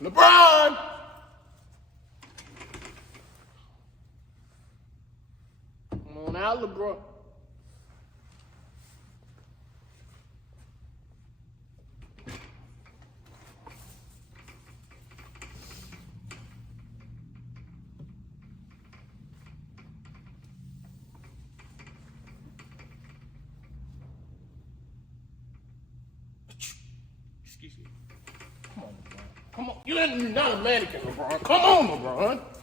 LeBron! Come on out, LeBron. Excuse me. Come on, LeBron. Come on. You're not a mannequin, LeBron. Come on, LeBron.